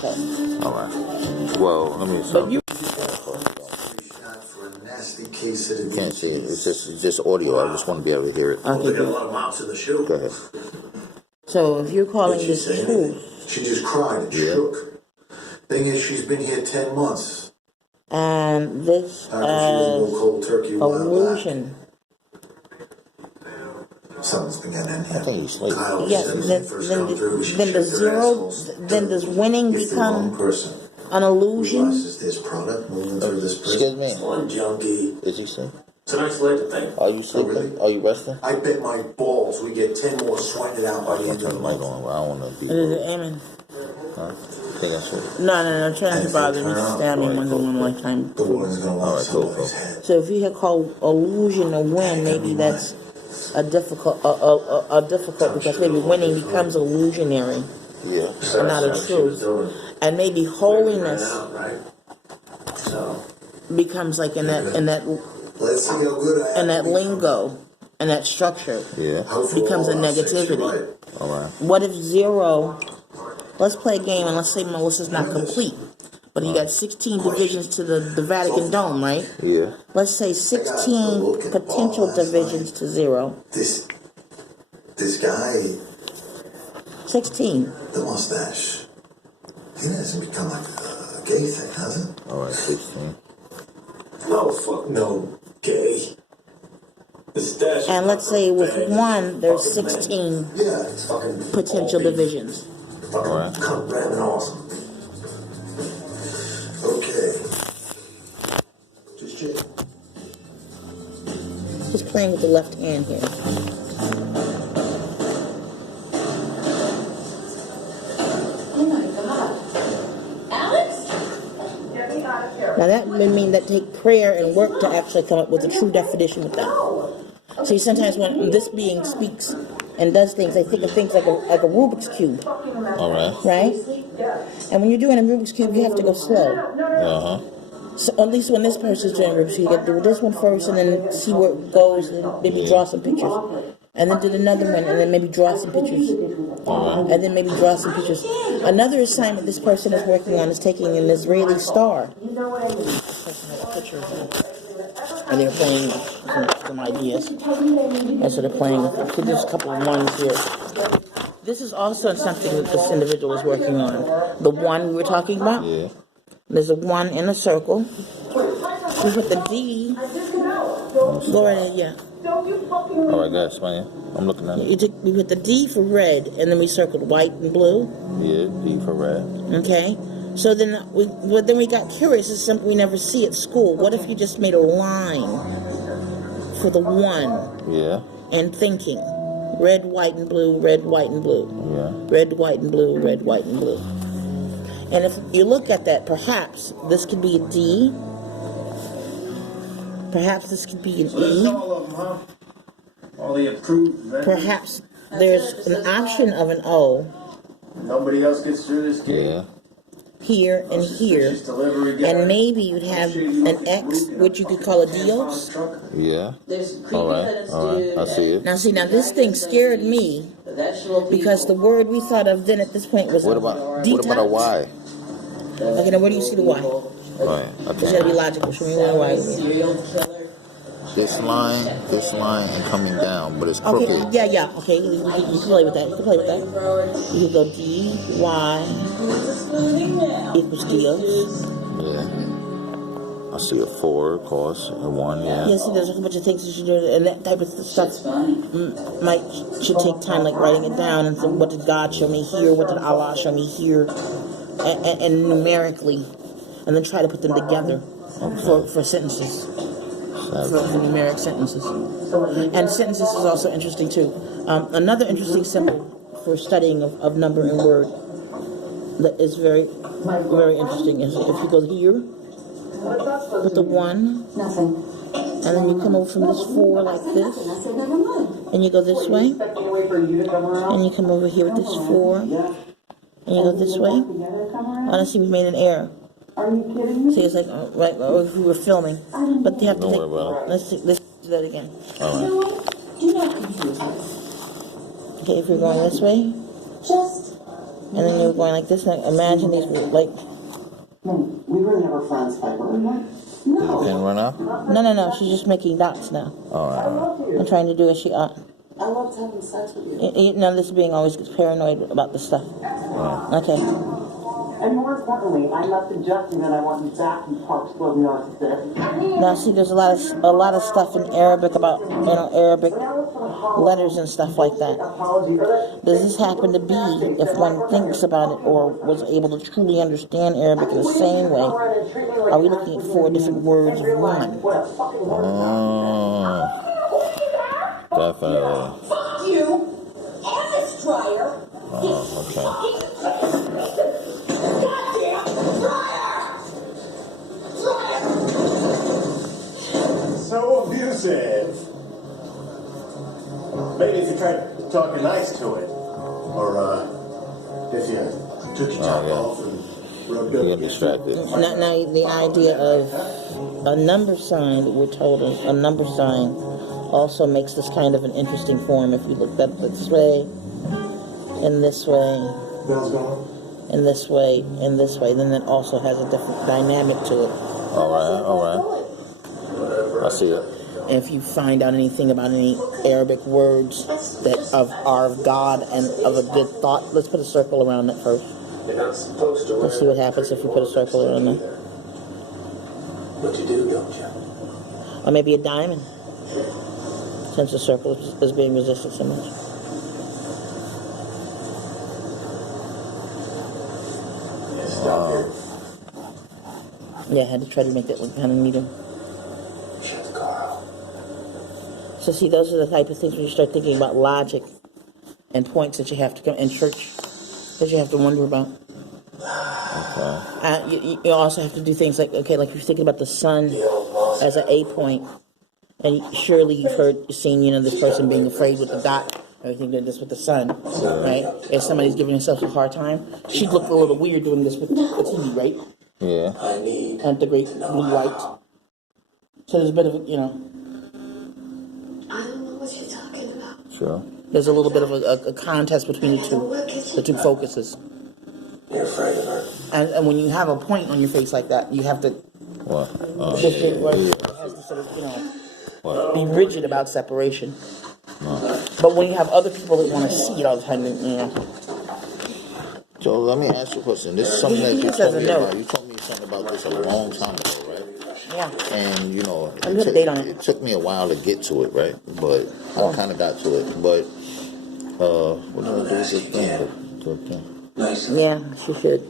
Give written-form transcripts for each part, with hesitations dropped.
structure. All right. Well, let me. But you can't see it. It's just audio. I just want to be able to hear it. okay. They got a lot of mouths in the shoe. Go ahead. So if you're calling this truth, She just cried and shook. Thing is, she's been here 10 months. and this Cold turkey illusion. Something's been getting in I here. think he's sleeping. Yes, then does zero, then does winning become an illusion? This product moving through this Excuse me. One junkie. Is he sleeping? It's an isolated thing. Are you sleeping? Really? Are you resting? I bet my balls we get 10 more swinded out by the I'll end turn of the the mic month. on. I don't want to be. Amen. Huh? I think that's it. No, trying to bother me, stabbing once in one lifetime. The woman's gonna All want right, cool, somebody's head. So if you had called illusion a win, maybe that's a difficult because maybe winning becomes illusionary Yeah. and not a truth, and maybe holiness becomes like in that Let's see how good I am. and that lingo and that structure Yeah. becomes a negativity. All right. What if zero? Let's play a game and let's say Melissa's not complete, but you got 16 divisions to the Vatican Dome, right? Yeah. Let's say 16 potential divisions to zero. This guy, 16. the mustache, he hasn't become like a gay thing, has it? All right. 16. No, fuck no, gay. And let's say with one, there's 16 Yeah, it's fucking potential divisions. Fucking Alright. cunt red and awesome. Okay. Just check. Just playing with the left hand here. Oh my God. Alex? Now that would mean that take prayer and work to actually come up with a true definition of that. See, sometimes when this being speaks and does things, I think of things like a Rubik's Cube, All right. right? And when you're doing a Rubik's Cube, you have to go slow. Uh-huh. So at least when this person's doing Rubik's Cube, you got to do this one first and then see where it goes and maybe draw some pictures. And then do another one and then maybe draw some pictures. And then maybe draw some pictures. Another assignment this person is working on is taking an Israeli star. And they're playing some ideas. And so they're playing, there's a couple of ones here. This is also something that this individual is working on. The one we were talking about. Yeah. There's a 1 in a circle. We put the D. Go right in, yeah. All right, guys, man. I'm looking at it. We put the D for red, and then we circled white and blue. Yeah, D for red. Okay. So then we got curious. It's something we never see at school. What if you just made a line for the 1? Yeah. And thinking, red, white, and blue, red, white, and blue. Yeah. Red, white, and blue, red, white, and blue. And if you look at that, perhaps this could be a D. Perhaps this could be an E. All the approved. Perhaps there's an option of an O. Nobody else gets through this gate. Yeah. Here and here. And maybe you'd have an X, which you could call a Dios. Yeah. All right. All right. I see it. Now this thing scared me because the word we thought of then at this point was What about a Y? Okay, now where do you see the Y? Right. It's gotta be Okay. logical. Show me where the Y is. This line, and coming down, but it's crooked. Okay, yeah. Okay, you can play with that. You can play with that. You can go D, Y equals Dios. Yeah. I see a 4, of course, a 1, yeah. Yeah, see, there's a whole bunch of things you should do, and that type of stuff should take time, like writing it down, and think, what did God show me here? What did Allah show me here? And numerically, and then try to put them together for sentences. For numeric sentences. And sentences is also interesting too. Another interesting symbol for studying of number and word that is very, very interesting is if you go here with the 1, and then you come over from this 4 like this, and you go this way, and you come over here with this 4, and you go this way. Honestly, we made an error. See, it's like, right, if we were filming. But you have to Don't worry about it. let's do that again. All right. Okay, if you're going this way, And then they were going like this. And imagine these, like, We really have our plans fight. Did the pen run out? no. She's just making dots now. Alright. I'm trying to do as she ought. I loved having sex with you. This being always paranoid about this stuff. Okay. And more importantly, I'm not suggesting that I want you back in parks where we are today. Now see, there's a lot of stuff in Arabic about Arabic letters and stuff like that. Does this happen to be, if one thinks about it or was able to truly understand Arabic in the same way? Are we looking at 4 different words of one? Definitely. Fuck you and this dryer. Okay. Goddamn dryer! So abusive. Maybe if you tried talking nice to it. Or, if you took your top off and rubbed We up get against distracted. Now the idea of a number sign, that we're told a number sign also makes this kind of an interesting form. If you look at it this way, in this way, Bell's going. in this way, in this way, then it also has a different dynamic to it. Alright. I see it. And if you find out anything about any Arabic words that are of God and of a good thought, let's put a circle around it first. Let's see what happens if you put a circle around it. What you do, don't you? Or maybe a diamond, since the circle is being resisted so much. Yeah, I had to try to make that look kind of neater. Shut the car off. So see, those are the type of things when you start thinking about logic and points that you have to come in church that you have to wonder about. You also have to do things like, okay, like you're thinking about the sun as an A point, and surely you've seen, this person being afraid with the dot, everything doing this with the sun, right? If somebody's giving themselves a hard time, she'd look a little weird doing this with the TV, right? Yeah. And the great blue white. So there's a bit of, I don't know what you're talking about. Sure. there's a little bit of a contest between the two focuses. You're afraid of her. And when you have a point on your face like that, you have to lift it right here. It has to sort of, be rigid about separation. But when you have other people that want to see it all the time, So let me ask you a question. This is something that you told me about. You told me something about this a long time ago, right? Yeah. And I'm gonna date on it. It took me a while to get to it, right? But I kind of got to it. But what do I do with this thing? Nice. Yeah, she should.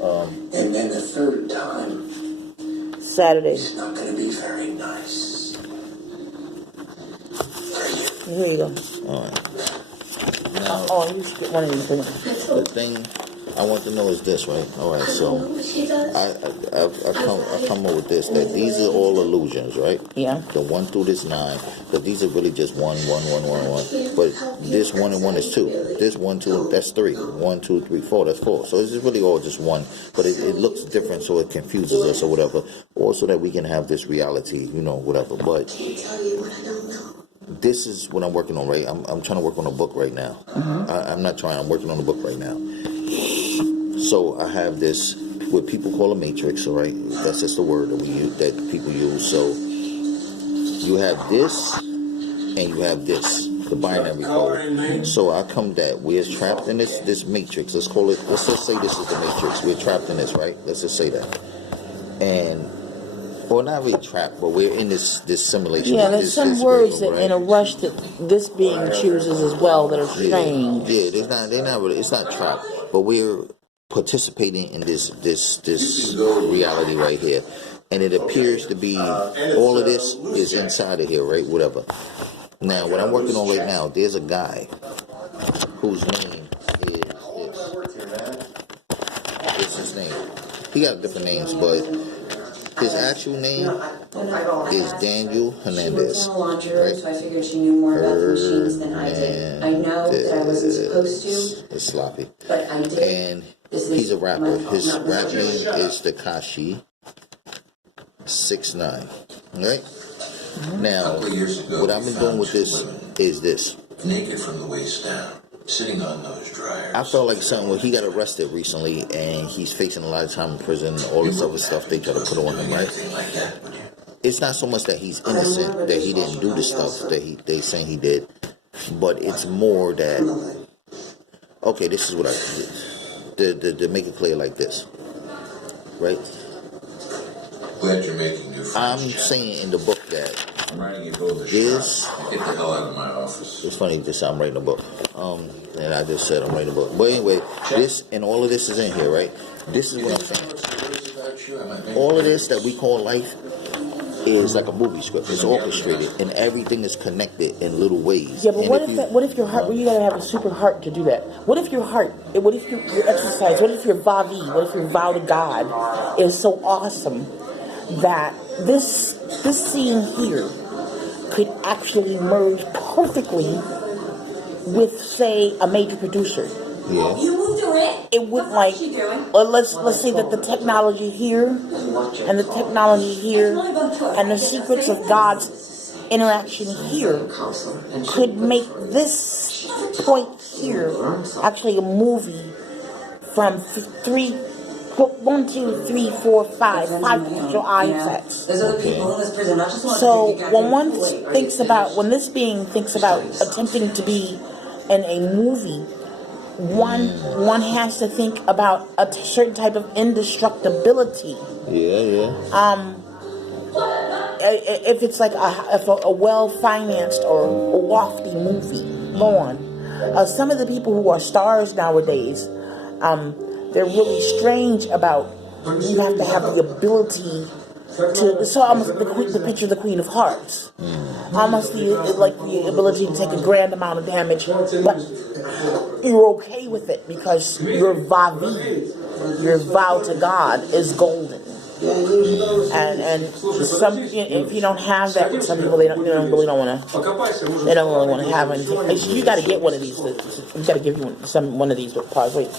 And then the third time, Saturday. it's not going to be very nice. Here you go. All right. Now, You should get one of these. the thing I want to know is this, right? All right, so I come up with this, that these are all illusions, right? Yeah. The 1 through this 9, but these are really just 1, 1, 1, 1, 1. But this 1 and 1 is 2. This 1, 2, that's 3. 1, 2, 3, 4, that's 4. So it's really all just 1, but it looks different, so it confuses us or whatever, or so that we can have this reality, whatever. But this is what I'm working on, right? I'm trying to work on a book right now. I'm not trying, I'm working on a book right now. So I have this, what people call a matrix, all right? That's just the word that that people use. So you have this and you have this, the binary code. So I come that we're trapped in this matrix. Let's just say this is the matrix. We're trapped in this, right? Let's just say that. Or not really trapped, but we're in this simulation. Yeah, there's some words that in a rush that this being chooses as well that are strange. Yeah, they're not really, it's not trapped, but we're participating in this reality right here. And it appears to be, all of this is inside of here, right? Whatever. Now, what I'm working on right now, there's a guy whose name is this. This is his name. He got different names, but his actual name is Daniel Hernandez. Right? So I figured she knew more about the machines than I did. I know that I wasn't supposed to. It's sloppy. But I did. And he's a rapper. His rap name is Tekashi 6ix9ine. Right? Now, what I've been doing with this is this. Naked from the waist down. sitting on those dryers. I felt like something where he got arrested recently and he's facing a lot of time in prison, all this other stuff they try to put on him, right? Like that, would you? It's not so much that he's innocent, that he didn't do the stuff that they saying he did, but it's more that, okay, this is what to make it clear like this, right? Glad you're making new friends. I'm Jack. saying in the book that I'm writing you both a this. shot. Get the hell out of my office. It's funny that I'm writing a book, and I just said I'm writing a book. But anyway, this and all of this is in here, right? This is what I'm saying. All of this that we call life is like a movie script. It's orchestrated, and everything is connected in little ways. Yeah, but and what if your heart? Well, you gotta have a super heart to do that. What if your heart? What if your exercise? What if your vavi? What if your vow to God is so awesome that this scene here could actually merge perfectly with, say, a major producer? Yeah. You moved her in? It would like, let's say that the technology here and the technology here and the secrets of God's interaction here could make this point here actually a movie from 1, 2, 3, 4, 5 potential eyesets. There's other people in this prison. I just want So to when one thinks about, when this being thinks about attempting to be in a movie, one has to think about a certain type of indestructibility. Yeah. If it's like a well-financed or lofty movie, go on. Some of the people who are stars nowadays, they're really strange about, you have to have the ability to, so almost the picture of the Queen of Hearts. Almost the ability to take a grand amount of damage, but you're okay with it because your vavi, your vow to God is golden. And some, if you don't have that, some people they don't really want to have anything. You got to get one of these. We got to give you one of these with pause. Wait,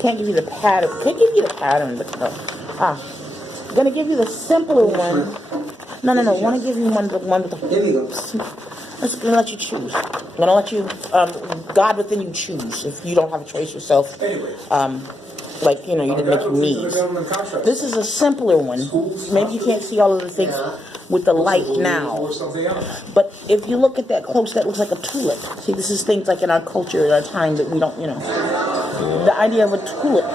can't give you the pattern. Can't give you the pattern. I'm gonna give you the simpler one. No. I want to give you one with the. I'm gonna let you choose. I'm gonna let you, God within you choose. If you don't have a choice yourself, like, you didn't make your knees. This is a simpler one. Maybe you can't see all of the things with the light now. But if you look at that close, that looks like a tulip. See, this is things like in our culture, in our time that we don't, The idea of a tulip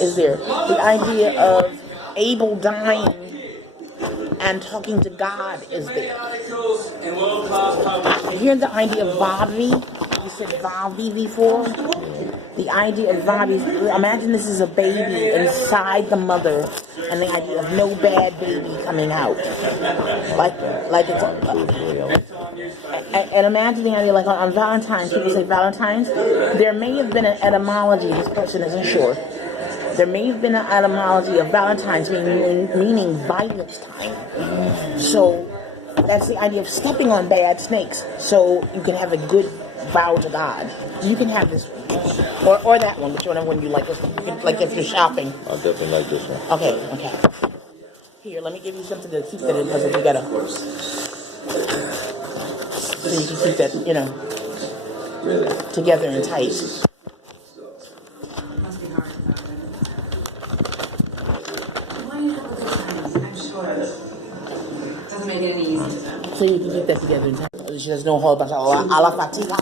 is there. The idea of Abel dying and talking to God is there. You hear the idea of Vavi? You said Vavi before? The idea of Vavi, imagine this is a baby inside the mother, and the idea of no bad baby coming out. Like it's and imagine the idea, like on Valentine's, people say Valentine's, there may have been an etymology, this person isn't sure. There may have been an etymology of Valentine's meaning violet time. So that's the idea of stepping on bad snakes so you can have a good vow to God. You can have this one. Or that one, whichever one you like. Like if you're shopping. I definitely like this one. Okay. Here, let me give you something to keep that in, because if you gotta, so you can keep that, together and tight. Doesn't make it any easier. So you can keep that together and tight. She doesn't know a whole bunch of ala fatiha.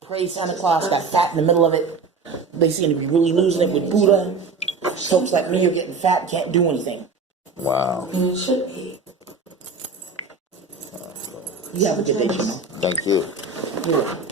Praise Santa Claus, got fat in the middle of it. They seem to be really losing it with Buddha. Folks like me are getting fat, can't do anything. Wow. You should be. You have a good day, Jimmy. Thank you. You're welcome.